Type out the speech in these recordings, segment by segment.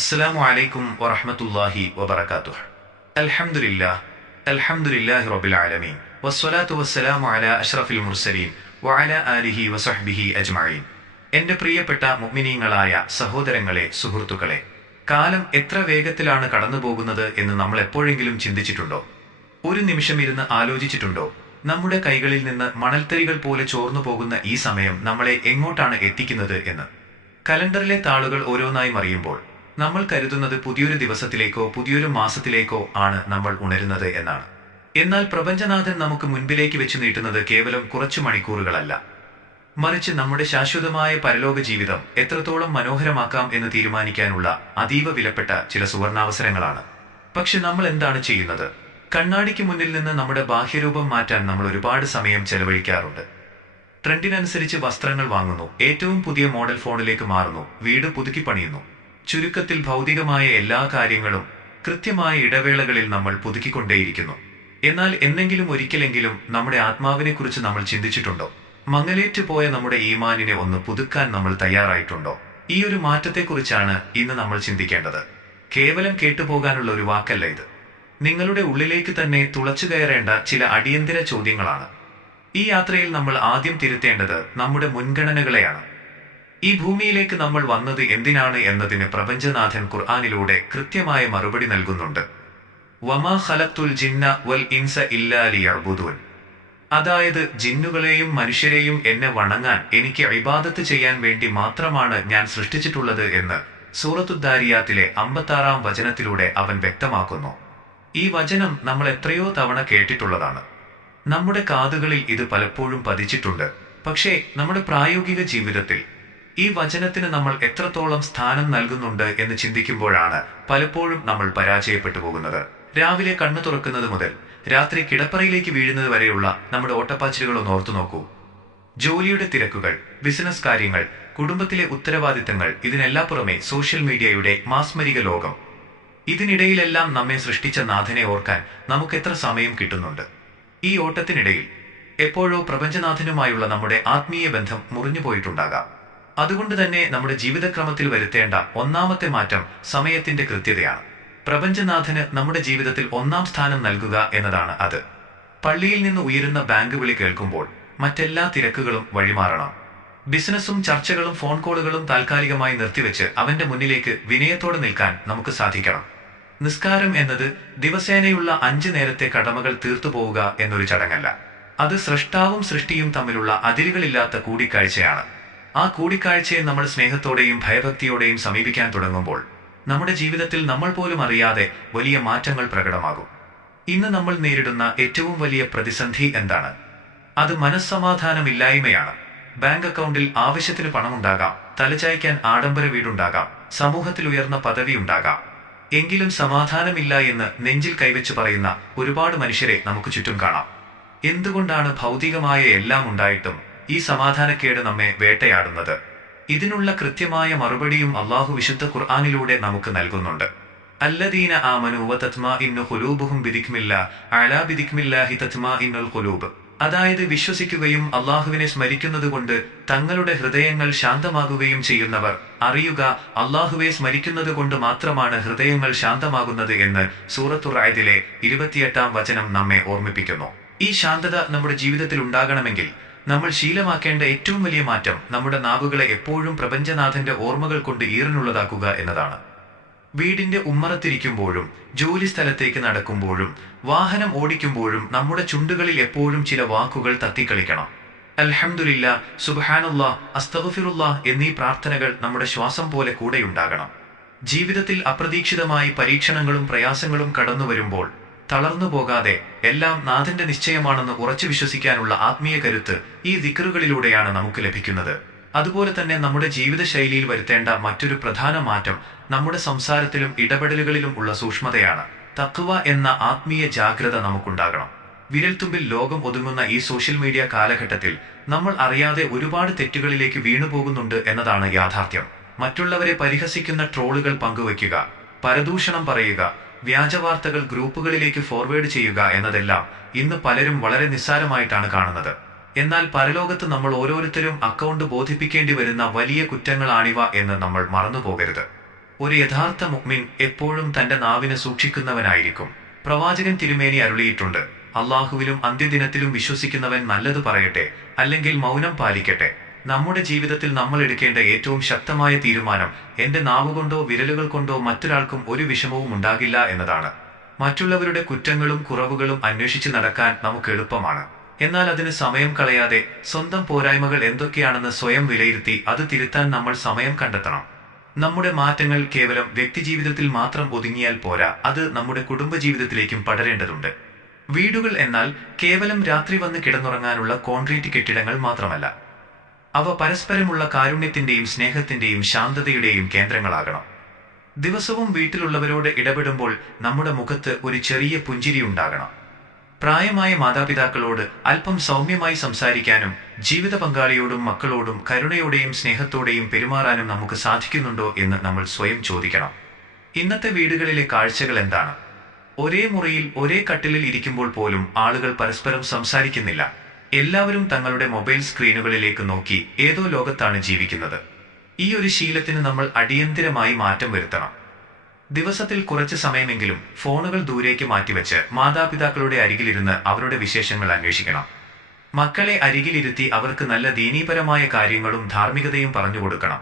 അസ്സലാമു അലൈക്കും വറഹ്മത്തുള്ളാഹി വബറകാതുഹു. അൽഹംദുലില്ലാഹി റബ്ബിൽ ആലമീൻ വസ്സലാത്തു വസ്സലാമു അലാ അഷ്റഫിൽ മുർസലീൻ വഅലാ ആലിഹി വസഹ്ബിഹി അജ്മഈൻ. എൻ്റെ പ്രിയപ്പെട്ട മുഅ്മിനീങ്ങളായ സഹോദരങ്ങളെ, സുഹൃത്തുക്കളെ, കാലം എത്ര വേഗത്തിലാണ് കടന്നുപോകുന്നത് എന്ന് നമ്മൾ എപ്പോഴെങ്കിലും ചിന്തിച്ചിട്ടുണ്ടോ? ഒരു നിമിഷം ഇരുന്ന് ആലോചിച്ചിട്ടുണ്ടോ? നമ്മുടെ കൈകളിൽ നിന്ന് മണൽത്തരികൾ പോലെ ചോർന്നു പോകുന്ന ഈ സമയം നമ്മളെ എങ്ങോട്ടാണ് എത്തിക്കുന്നത് എന്ന്. കലണ്ടറിലെ താളുകൾ ഓരോന്നായി മറിയുമ്പോൾ നമ്മൾ കരുതുന്നത് പുതിയൊരു ദിവസത്തിലേക്കോ പുതിയൊരു മാസത്തിലേക്കോ ആണ് നമ്മൾ ഉണരുന്നത് എന്നാണ്. എന്നാൽ പ്രപഞ്ചനാഥൻ നമുക്ക് മുൻപിലേക്ക് വെച്ച് നീട്ടുന്നത് കേവലം കുറച്ചു മണിക്കൂറുകളല്ല, മറിച്ച് നമ്മുടെ ശാശ്വതമായ പരലോക ജീവിതം എത്രത്തോളം മനോഹരമാക്കാം എന്ന് തീരുമാനിക്കാനുള്ള അതീവ വിലപ്പെട്ട ചില സുവർണാവസരങ്ങളാണ്. പക്ഷെ നമ്മൾ എന്താണ് ചെയ്യുന്നത്? കണ്ണാടിക്ക് മുന്നിൽ നിന്ന് നമ്മുടെ ബാഹ്യരൂപം മാറ്റാൻ നമ്മൾ ഒരുപാട് സമയം ചെലവഴിക്കാറുണ്ട്. ട്രെൻഡിനനുസരിച്ച് വസ്ത്രങ്ങൾ വാങ്ങുന്നു, ഏറ്റവും പുതിയ മോഡൽ ഫോണിലേക്ക് മാറുന്നു, വീട് പുതുക്കി പണിയുന്നു. ചുരുക്കത്തിൽ ഭൗതികമായ എല്ലാ കാര്യങ്ങളും കൃത്യമായ ഇടവേളകളിൽ നമ്മൾ പുതുക്കിക്കൊണ്ടേയിരിക്കുന്നു. എന്നാൽ എന്നെങ്കിലും ഒരിക്കലെങ്കിലും നമ്മുടെ ആത്മാവിനെക്കുറിച്ച് നമ്മൾ ചിന്തിച്ചിട്ടുണ്ടോ? മങ്ങലേറ്റു പോയ നമ്മുടെ ഈമാനിനെ ഒന്ന് പുതുക്കാൻ നമ്മൾ തയ്യാറായിട്ടുണ്ടോ? ഈ ഒരു മാറ്റത്തെക്കുറിച്ചാണ് ഇന്ന് നമ്മൾ ചിന്തിക്കേണ്ടത്. കേവലം കേട്ടുപോകാനുള്ള ഒരു വാക്കല്ല ഇത്. നിങ്ങളുടെ ഉള്ളിലേക്ക് തന്നെ തുളച്ചു കയറേണ്ട ചില അടിയന്തര ചോദ്യങ്ങളാണ്. ഈ യാത്രയിൽ നമ്മൾ ആദ്യം തിരുത്തേണ്ടത് നമ്മുടെ മുൻഗണനകളെയാണ്. ഈ ഭൂമിയിലേക്ക് നമ്മൾ വന്നത് എന്തിനാണ് എന്നതിന് പ്രപഞ്ചനാഥൻ ഖുർആനിലൂടെ കൃത്യമായ മറുപടി നൽകുന്നുണ്ട്. വമാ ഖലഖ്തുൽ ജിന്ന വൽ ഇൻസ ഇല്ലാ ലിയഅ്ബുദൂൻ. അതായത് ജിന്നുകളെയും മനുഷ്യരെയും എന്നെ വണങ്ങാൻ, എനിക്ക് ഇബാദത്ത് ചെയ്യാൻ വേണ്ടി മാത്രമാണ് ഞാൻ സൃഷ്ടിച്ചിട്ടുള്ളത് എന്ന് സൂറത്തുദ്ദാരിയാത്തിലെ 56-ാം വചനത്തിലൂടെ അവൻ വ്യക്തമാക്കുന്നു. ഈ വചനം നമ്മൾ എത്രയോ തവണ കേട്ടിട്ടുള്ളതാണ്. നമ്മുടെ കാതുകളിൽ ഇത് പലപ്പോഴും പതിച്ചിട്ടുണ്ട്. പക്ഷേ നമ്മുടെ പ്രായോഗിക ജീവിതത്തിൽ ഈ വചനത്തിന് നമ്മൾ എത്രത്തോളം സ്ഥാനം നൽകുന്നുണ്ട് എന്ന് ചിന്തിക്കുമ്പോഴാണ് പലപ്പോഴും നമ്മൾ പരാജയപ്പെട്ടു പോകുന്നത്. രാവിലെ കണ്ണു തുറക്കുന്നത് മുതൽ രാത്രി കിടപ്പറയിലേക്ക് വീഴുന്നത് വരെയുള്ള നമ്മുടെ ഓട്ടപ്പാച്ചിലുകൾ ഒന്ന് ഓർത്തു നോക്കൂ. ജോലിയുടെ തിരക്കുകൾ, ബിസിനസ് കാര്യങ്ങൾ, കുടുംബത്തിലെ ഉത്തരവാദിത്തങ്ങൾ, ഇതിനെല്ലാം പുറമെ സോഷ്യൽ മീഡിയയുടെ മാസ്മരിക ലോകം. ഇതിനിടയിലെല്ലാം നമ്മെ സൃഷ്ടിച്ച നാഥനെ ഓർക്കാൻ നമുക്ക് എത്ര സമയം കിട്ടുന്നുണ്ട്? ഈ ഓട്ടത്തിനിടയിൽ എപ്പോഴോ പ്രപഞ്ചനാഥനുമായുള്ള നമ്മുടെ ആത്മീയ ബന്ധം മുറിഞ്ഞു പോയിട്ടുണ്ടാകാം. അതുകൊണ്ട് തന്നെ നമ്മുടെ ജീവിതക്രമത്തിൽ വരുത്തേണ്ട ഒന്നാമത്തെ മാറ്റം സമയത്തിന്റെ കൃത്യതയാണ്. പ്രപഞ്ചനാഥന് നമ്മുടെ ജീവിതത്തിൽ ഒന്നാം സ്ഥാനം നൽകുക എന്നതാണ് അത്. പള്ളിയിൽ നിന്ന് ഉയരുന്ന ബാങ്ക് വിളി കേൾക്കുമ്പോൾ മറ്റെല്ലാ തിരക്കുകളും വഴിമാറണം. ബിസിനസ്സും ചർച്ചകളും ഫോൺ കോളുകളും താൽക്കാലികമായി നിർത്തിവെച്ച് അവന്റെ മുന്നിലേക്ക് വിനയത്തോടെ നിൽക്കാൻ നമുക്ക് സാധിക്കണം. നിസ്കാരം എന്നത് ദിവസേനയുള്ള 5 നേരത്തെ കടമകൾ തീർത്തുപോവുക എന്നൊരു ചടങ്ങല്ല. അത് സൃഷ്ടാവും സൃഷ്ടിയും തമ്മിലുള്ള അതിരുകളില്ലാത്ത കൂടിക്കാഴ്ചയാണ്. ആ കൂടിക്കാഴ്ചയെ നമ്മൾ സ്നേഹത്തോടെയും ഭയഭക്തിയോടെയും സമീപിക്കാൻ തുടങ്ങുമ്പോൾ നമ്മുടെ ജീവിതത്തിൽ നമ്മൾ പോലും അറിയാതെ വലിയ മാറ്റങ്ങൾ പ്രകടമാകും. ഇന്ന് നമ്മൾ നേരിടുന്ന ഏറ്റവും വലിയ പ്രതിസന്ധി എന്താണ്? അത് മനസ്സമാധാനമില്ലായ്മയാണ്. ബാങ്ക് അക്കൗണ്ടിൽ ആവശ്യത്തിന് പണമുണ്ടാകാം, തലചായ്ക്കാൻ ആഡംബര വീടുണ്ടാകാം, സമൂഹത്തിൽ ഉയർന്ന പദവി ഉണ്ടാകാം. എങ്കിലും സമാധാനമില്ല എന്ന് നെഞ്ചിൽ കൈവച്ച് പറയുന്ന ഒരുപാട് മനുഷ്യരെ നമുക്ക് ചുറ്റും കാണാം. എന്തുകൊണ്ടാണ് ഭൗതികമായ എല്ലാം ഉണ്ടായിട്ടും ഈ സമാധാനക്കേട് നമ്മെ വേട്ടയാടുന്നത്? ഇതിനുള്ള കൃത്യമായ മറുപടിയും അള്ളാഹു വിശുദ്ധ ഖുർആനിലൂടെ നമുക്ക് നൽകുന്നുണ്ട്. അല്ലദീന ആമനു വതത്മഇന്നു ഖുലൂബുഹും ബിദിക്രില്ലാഹ് അലാ ബിദിക്രില്ലാഹി തത്മഇന്നുൽ ഖുലൂബ്. അതായത് വിശ്വസിക്കുകയും അള്ളാഹുവിനെ സ്മരിക്കുന്നത് കൊണ്ട് തങ്ങളുടെ ഹൃദയങ്ങൾ ശാന്തമാകുകയും ചെയ്യുന്നവർ അറിയുക, അള്ളാഹുവെ സ്മരിക്കുന്നത് കൊണ്ട് മാത്രമാണ് ഹൃദയങ്ങൾ ശാന്തമാകുന്നത് എന്ന് സൂറത്തുർ റഅദിലെ 28-ാം വചനം നമ്മെ ഓർമ്മിപ്പിക്കുന്നു. ഈ ശാന്തത നമ്മുടെ ജീവിതത്തിൽ ഉണ്ടാകണമെങ്കിൽ നമ്മൾ ശീലമാക്കേണ്ട ഏറ്റവും വലിയ മാറ്റം നമ്മുടെ നാവുകളെ എപ്പോഴും പ്രപഞ്ചനാഥന്റെ ഓർമ്മകൾ കൊണ്ട് ഈറനുള്ളതാക്കുക എന്നതാണ്. വീടിന്റെ ഉമ്മറത്തിരിക്കുമ്പോഴും ജോലി സ്ഥലത്തേക്ക് നടക്കുമ്പോഴും വാഹനം ഓടിക്കുമ്പോഴും നമ്മുടെ ചുണ്ടുകളിൽ എപ്പോഴും ചില വാക്കുകൾ തത്തിക്കളിക്കണം. അൽഹംദുലില്ലാഹ്, സുബ്ഹാനല്ലാഹ്, അസ്തഗ്ഫിറുല്ലാഹ് എന്നീ പ്രാർത്ഥനകൾ നമ്മുടെ ശ്വാസം പോലെ കൂടെയുണ്ടാകണം. ജീവിതത്തിൽ അപ്രതീക്ഷിതമായി പരീക്ഷണങ്ങളും പ്രയാസങ്ങളും കടന്നു വരുമ്പോൾ തളർന്നു പോകാതെ എല്ലാം നാഥന്റെ നിശ്ചയമാണെന്ന് ഉറച്ചു വിശ്വസിക്കാനുള്ള ആത്മീയ കരുത്ത് ഈ ദിക്റുകളിലൂടെയാണ് നമുക്ക് ലഭിക്കുന്നത്. അതുപോലെ തന്നെ നമ്മുടെ ജീവിതശൈലിയിൽ വരുത്തേണ്ട മറ്റൊരു പ്രധാന മാറ്റം നമ്മുടെ സംസാരത്തിലും ഇടപെടലുകളിലും ഉള്ള സൂക്ഷ്മതയാണ്. തഖ്വ എന്ന ആത്മീയ ജാഗ്രത നമുക്കുണ്ടാകണം. വിരൽത്തുമ്പിൽ ലോകം ഒതുങ്ങുന്ന ഈ സോഷ്യൽ മീഡിയ കാലഘട്ടത്തിൽ നമ്മൾ അറിയാതെ ഒരുപാട് തെറ്റുകളിലേക്ക് വീണുപോകുന്നുണ്ട് എന്നതാണ് യാഥാർത്ഥ്യം. മറ്റുള്ളവരെ പരിഹസിക്കുന്ന ട്രോളുകൾ പങ്കുവയ്ക്കുക, പരദൂഷണം പറയുക, വ്യാജവാർത്തകൾ ഗ്രൂപ്പുകളിലേക്ക് ഫോർവേഡ് ചെയ്യുക എന്നതെല്ലാം ഇന്ന് പലരും വളരെ നിസ്സാരമായിട്ടാണ് കാണുന്നത്. എന്നാൽ പരലോകത്ത് നമ്മൾ ഓരോരുത്തരും അക്കൗണ്ട് ബോധിപ്പിക്കേണ്ടി വരുന്ന വലിയ കുറ്റങ്ങളാണിവ എന്ന് നമ്മൾ മറന്നുപോകരുത്. ഒരു യഥാർത്ഥ മുഅ്മിൻ എപ്പോഴും തന്റെ നാവിനെ സൂക്ഷിക്കുന്നവനായിരിക്കും. പ്രവാചകൻ തിരുമേനി അരുളിയിട്ടുണ്ട്, അള്ളാഹുവിലും അന്ത്യദിനത്തിലും വിശ്വസിക്കുന്നവൻ നല്ലത് പറയട്ടെ, അല്ലെങ്കിൽ മൗനം പാലിക്കട്ടെ. നമ്മുടെ ജീവിതത്തിൽ നമ്മൾ എടുക്കേണ്ട ഏറ്റവും ശക്തമായ തീരുമാനം എന്റെ നാവുകൊണ്ടോ വിരലുകൾ കൊണ്ടോ മറ്റൊരാൾക്കും ഒരു വിഷമവും ഉണ്ടാകില്ല എന്നതാണ്. മറ്റുള്ളവരുടെ കുറ്റങ്ങളും കുറവുകളും അന്വേഷിച്ച് നടക്കാൻ നമുക്ക് എളുപ്പമാണ്. എന്നാൽ അതിന് സമയം കളയാതെ സ്വന്തം പോരായ്മകൾ എന്തൊക്കെയാണെന്ന് സ്വയം വിലയിരുത്തി അത് തിരുത്താൻ നമ്മൾ സമയം കണ്ടെത്തണം. നമ്മുടെ മാറ്റങ്ങൾ കേവലം വ്യക്തിജീവിതത്തിൽ മാത്രം ഒതുങ്ങിയാൽ പോരാ, അത് നമ്മുടെ കുടുംബജീവിതത്തിലേക്കും പടരേണ്ടതുണ്ട്. വീടുകൾ എന്നാൽ കേവലം രാത്രി വന്ന് കിടന്നുറങ്ങാനുള്ള കോൺക്രീറ്റ് കെട്ടിടങ്ങൾ മാത്രമല്ല. അവ പരസ്പരമുള്ള കാരുണ്യത്തിന്റെയും സ്നേഹത്തിന്റെയും ശാന്തതയുടെയും കേന്ദ്രങ്ങളാകണം. ദിവസവും വീട്ടിലുള്ളവരോട് ഇടപെടുമ്പോൾ നമ്മുടെ മുഖത്ത് ഒരു ചെറിയ പുഞ്ചിരി ഉണ്ടാകണം. പ്രായമായ മാതാപിതാക്കളോട് അല്പം സൗമ്യമായി സംസാരിക്കാനും ജീവിത പങ്കാളിയോടും മക്കളോടും കരുണയോടെയും സ്നേഹത്തോടെയും പെരുമാറാനും നമുക്ക് സാധിക്കുന്നുണ്ടോ എന്ന് നമ്മൾ സ്വയം ചോദിക്കണം. ഇന്നത്തെ വീടുകളിലെ കാഴ്ചകൾ എന്താണ്? ഒരേ മുറിയിൽ ഒരേ കട്ടിലിൽ ഇരിക്കുമ്പോൾ പോലും ആളുകൾ പരസ്പരം സംസാരിക്കുന്നില്ല. എല്ലാവരും തങ്ങളുടെ മൊബൈൽ സ്ക്രീനുകളിലേക്ക് നോക്കി ഏതോ ലോകത്താണ് ജീവിക്കുന്നത്. ഈ ഒരു ശീലത്തിന് നമ്മൾ അടിയന്തിരമായി മാറ്റം വരുത്തണം. ദിവസത്തിൽ കുറച്ച് സമയമെങ്കിലും ഫോണുകൾ ദൂരേക്ക് മാറ്റിവെച്ച് മാതാപിതാക്കളുടെ അരികിലിരുന്ന് അവരുടെ വിശേഷങ്ങൾ അന്വേഷിക്കണം. മക്കളെ അരികിലിരുത്തി അവർക്ക് നല്ല ദീനീപരമായ കാര്യങ്ങളും ധാർമ്മികതയും പറഞ്ഞുകൊടുക്കണം.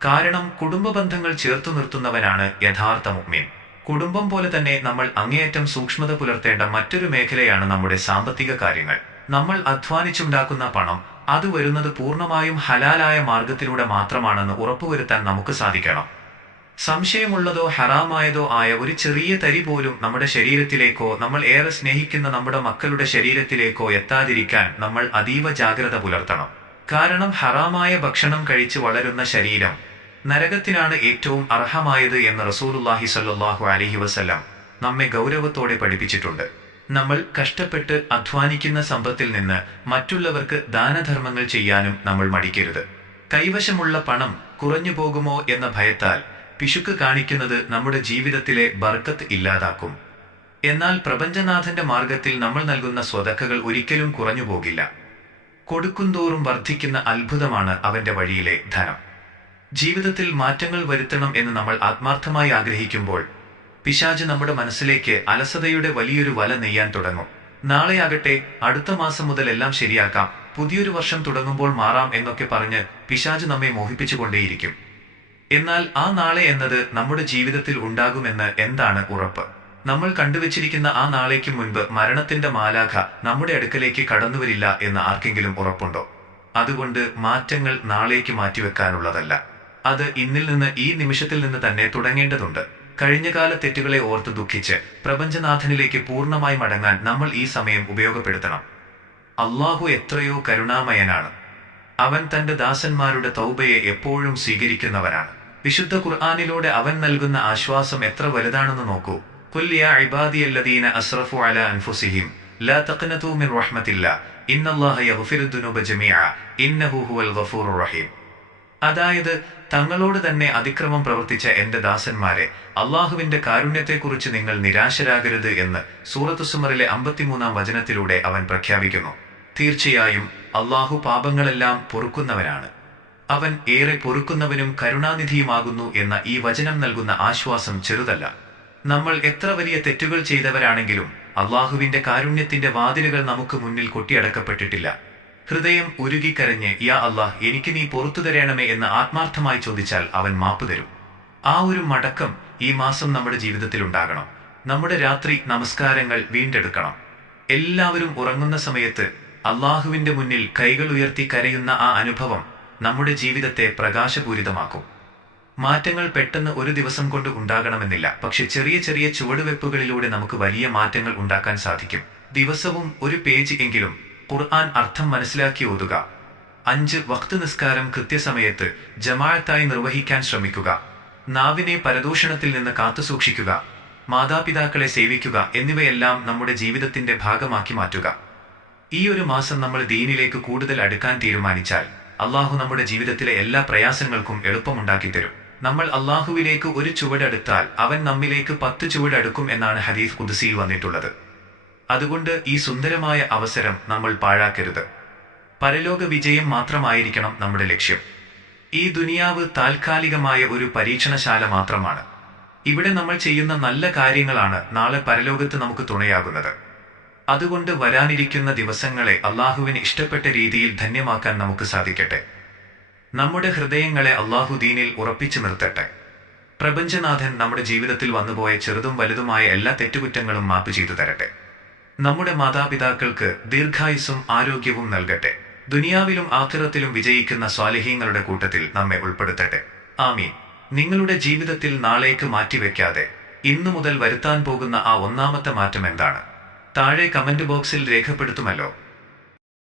കാരണം കുടുംബ ബന്ധങ്ങൾ ചേർത്തു നിർത്തുന്നവനാണ് യഥാർത്ഥ മുഅ്മിൻ. കുടുംബം പോലെ തന്നെ നമ്മൾ അങ്ങേയറ്റം സൂക്ഷ്മത പുലർത്തേണ്ട മറ്റൊരു മേഖലയാണ് നമ്മുടെ സാമ്പത്തിക കാര്യങ്ങൾ. നമ്മൾ അധ്വാനിച്ചുണ്ടാക്കുന്ന പണം അത് വരുന്നത് പൂർണ്ണമായും ഹലാലായ മാർഗത്തിലൂടെ മാത്രമാണെന്ന് ഉറപ്പുവരുത്താൻ നമുക്ക് സാധിക്കണം. സംശയമുള്ളതോ ഹറാമായതോ ആയ ഒരു ചെറിയ തരി പോലും നമ്മുടെ ശരീരത്തിലേക്കോ നമ്മൾ ഏറെ സ്നേഹിക്കുന്ന നമ്മുടെ മക്കളുടെ ശരീരത്തിലേക്കോ എത്താതിരിക്കാൻ നമ്മൾ അതീവ ജാഗ്രത പുലർത്തണം. കാരണം ഹറാമായ ഭക്ഷണം കഴിച്ച് വളരുന്ന ശരീരം നരകത്തിനാണ് ഏറ്റവും അർഹമായത് എന്ന് റസൂലുള്ളാഹി സ്വല്ലല്ലാഹു അലൈഹി വസല്ലം നമ്മെ ഗൗരവത്തോടെ പഠിപ്പിച്ചിട്ടുണ്ട്. നമ്മൾ കഷ്ടപ്പെട്ട് അധ്വാനിക്കുന്ന സമ്പത്തിൽ നിന്ന് മറ്റുള്ളവർക്ക് ദാനധർമ്മങ്ങൾ ചെയ്യാനും നമ്മൾ മടിക്കരുത്. കൈവശമുള്ള പണം കുറഞ്ഞു പോകുമോ എന്ന ഭയത്താൽ പിശുക്ക് കാണിക്കുന്നത് നമ്മുടെ ജീവിതത്തിലെ ബർക്കത്ത് ഇല്ലാതാക്കും. എന്നാൽ പ്രപഞ്ചനാഥന്റെ മാർഗത്തിൽ നമ്മൾ നൽകുന്ന സ്വതക്കകൾ ഒരിക്കലും കുറഞ്ഞു പോകില്ല. കൊടുക്കുന്തോറും വർദ്ധിക്കുന്ന അത്ഭുതമാണ് അവന്റെ വഴിയിലെ ധനം. ജീവിതത്തിൽ മാറ്റങ്ങൾ വരുത്തണം എന്ന് നമ്മൾ ആത്മാർത്ഥമായി ആഗ്രഹിക്കുമ്പോൾ പിശാച് നമ്മുടെ മനസ്സിലേക്ക് അലസതയുടെ വലിയൊരു വല നെയ്യാൻ തുടങ്ങും. നാളെയാകട്ടെ, അടുത്ത മാസം മുതൽ എല്ലാം ശരിയാക്കാം, പുതിയൊരു വർഷം തുടങ്ങുമ്പോൾ മാറാം എന്നൊക്കെ പറഞ്ഞ് പിശാച് നമ്മെ മോഹിപ്പിച്ചുകൊണ്ടേയിരിക്കും. എന്നാൽ ആ നാളെ എന്നത് നമ്മുടെ ജീവിതത്തിൽ ഉണ്ടാകുമെന്ന് എന്താണ് ഉറപ്പ്? നമ്മൾ കണ്ടുവച്ചിരിക്കുന്ന ആ നാളേക്ക് മുൻപ് മരണത്തിന്റെ മാലാഖ നമ്മുടെ അടുക്കലേക്ക് കടന്നുവരില്ല എന്ന് ആർക്കെങ്കിലും ഉറപ്പുണ്ടോ? അതുകൊണ്ട് മാറ്റങ്ങൾ നാളേക്ക് മാറ്റിവെക്കാനുള്ളതല്ല, അത് ഇന്നിൽ നിന്ന്, ഈ നിമിഷത്തിൽ നിന്ന് തന്നെ തുടങ്ങേണ്ടതുണ്ട്. കഴിഞ്ഞകാല തെറ്റുകളെ ഓർത്ത് ദുഃഖിച്ച് പ്രപഞ്ചനാഥനിലേക്ക് പൂർണ്ണമായി മടങ്ങാൻ നമ്മൾ ഈ സമയം ഉപയോഗപ്പെടുത്തണം. അള്ളാഹു എത്രയോ കരുണാമയനാണ്. അവൻ തന്റെ ദാസന്മാരുടെ തൗബയെ എപ്പോഴും സ്വീകരിക്കുന്നവനാണ്. വിശുദ്ധ ഖുർആനിലൂടെ അവൻ നൽകുന്ന ആശ്വാസം എത്ര വലുതാണെന്ന് നോക്കൂ. ഖുൽ യാ ഇബാദിയല്ലദീന അസ്റഫു അലാ അൻഫുസിഹിം ലാ തഖ്നതു മിൻ റഹ്മത്തില്ലാഹ് ഇന്നല്ലാഹ യഗ്ഫിറുദ്ദുനൂബ ജമീഅ ഇന്നഹു ഹുവൽ ഗഫൂറുർ റഹീം. അതായത്, തങ്ങളോട് തന്നെ അതിക്രമം പ്രവർത്തിച്ച എന്റെ ദാസന്മാരെ, അള്ളാഹുവിന്റെ കാരുണ്യത്തെക്കുറിച്ച് നിങ്ങൾ നിരാശരാകരുത് എന്ന് സൂറത്തു സുമറിലെ 53-ാം വചനത്തിലൂടെ അവൻ പ്രഖ്യാപിക്കുന്നു. തീർച്ചയായും അള്ളാഹു പാപങ്ങളെല്ലാം പൊറുക്കുന്നവനാണ്. അവൻ ഏറെ പൊറുക്കുന്നവനും കരുണാനിധിയുമാകുന്നു എന്ന ഈ വചനം നൽകുന്ന ആശ്വാസം ചെറുതല്ല. നമ്മൾ എത്ര വലിയ തെറ്റുകൾ ചെയ്തവരാണെങ്കിലും അള്ളാഹുവിന്റെ കാരുണ്യത്തിന്റെ വാതിലുകൾ നമുക്ക് മുന്നിൽ കൊട്ടിയടക്കപ്പെട്ടിട്ടില്ല. ഹൃദയം ഉരുകിക്കരഞ്ഞ് യാ അള്ളാഹ്, എനിക്ക് നീ പുറത്തു തരണമേ എന്ന് ആത്മാർത്ഥമായി ചോദിച്ചാൽ അവൻ മാപ്പ് തരും. ആ ഒരു മടക്കം ഈ മാസം നമ്മുടെ ജീവിതത്തിൽ ഉണ്ടാകണം. നമ്മുടെ രാത്രി നമസ്കാരങ്ങൾ വീണ്ടെടുക്കണം. എല്ലാവരും ഉറങ്ങുന്ന സമയത്ത് അള്ളാഹുവിന്റെ മുന്നിൽ കൈകൾ ഉയർത്തി കരയുന്ന ആ അനുഭവം നമ്മുടെ ജീവിതത്തെ പ്രകാശപൂരിതമാക്കും. മാറ്റങ്ങൾ പെട്ടെന്ന് ഒരു ദിവസം കൊണ്ട് ഉണ്ടാകണമെന്നില്ല, പക്ഷെ ചെറിയ ചെറിയ ചുവടുവെപ്പുകളിലൂടെ നമുക്ക് വലിയ മാറ്റങ്ങൾ ഉണ്ടാക്കാൻ സാധിക്കും. ദിവസവും ഒരു പേജ് എങ്കിലും ഖുർആൻ അർത്ഥം മനസ്സിലാക്കി ഓതുക. 5 വഖ്ത് നിസ്കാരം കൃത്യസമയത്ത് ജമാഅത്തായി നിർവഹിക്കാൻ ശ്രമിക്കുക. നാവിനെ പരദൂഷണത്തിൽ നിന്ന് കാത്തുസൂക്ഷിക്കുക. മാതാപിതാക്കളെ സേവിക്കുക എന്നിവയെല്ലാം നമ്മുടെ ജീവിതത്തിന്റെ ഭാഗമാക്കി മാറ്റുക. ഈ ഒരു മാസം നമ്മൾ ദീനിലേക്ക് കൂടുതൽ അടുക്കാൻ തീരുമാനിച്ചാൽ അള്ളാഹു നമ്മുടെ ജീവിതത്തിലെ എല്ലാ പ്രയാസങ്ങൾക്കും എളുപ്പമുണ്ടാക്കി തരും. നമ്മൾ അള്ളാഹുവിലേക്ക് ഒരു ചുവടെടുത്താൽ അവൻ നമ്മിലേക്ക് 10 ചുവടെടുക്കും എന്നാണ് ഹദീസ് ഖുദ്സിയിൽ വന്നിട്ടുള്ളത്. അതുകൊണ്ട് ഈ സുന്ദരമായ അവസരം നമ്മൾ പാഴാക്കരുത്. പരലോക വിജയം മാത്രമായിരിക്കണം നമ്മുടെ ലക്ഷ്യം. ഈ ദുനിയാവ് താൽക്കാലികമായ ഒരു പരീക്ഷണശാല മാത്രമാണ്. ഇവിടെ നമ്മൾ ചെയ്യുന്ന നല്ല കാര്യങ്ങളാണ് നാളെ പരലോകത്ത് നമുക്ക് തുണയാകുന്നത്. അതുകൊണ്ട് വരാനിരിക്കുന്ന ദിവസങ്ങളെ അള്ളാഹുവിന് ഇഷ്ടപ്പെട്ട രീതിയിൽ ധന്യമാക്കാൻ നമുക്ക് സാധിക്കട്ടെ. നമ്മുടെ ഹൃദയങ്ങളെ അള്ളാഹു ദീനിൽ ഉറപ്പിച്ചു നിർത്തട്ടെ. പ്രപഞ്ചനാഥൻ നമ്മുടെ ജീവിതത്തിൽ വന്നുപോയ ചെറുതും വലുതുമായ എല്ലാ തെറ്റുകുറ്റങ്ങളും മാപ്പ് ചെയ്തു തരട്ടെ. നമ്മുടെ മാതാപിതാക്കൾക്ക് ദീർഘായുസ്സും ആരോഗ്യവും നൽകട്ടെ. ദുനിയാവിലും ആഖിറത്തിലും വിജയിക്കുന്ന സ്വാലിഹീങ്ങളുടെ കൂട്ടത്തിൽ നമ്മെ ഉൾപ്പെടുത്തട്ടെ. ആമീൻ. നിങ്ങളുടെ ജീവിതത്തിൽ നാളേക്ക് മാറ്റിവെക്കാതെ ഇന്നു മുതൽ വരുത്താൻ പോകുന്ന ആ ഒന്നാമത്തെ മാറ്റം എന്താണ്? താഴെ കമന്റ് ബോക്സിൽ രേഖപ്പെടുത്തുമല്ലോ.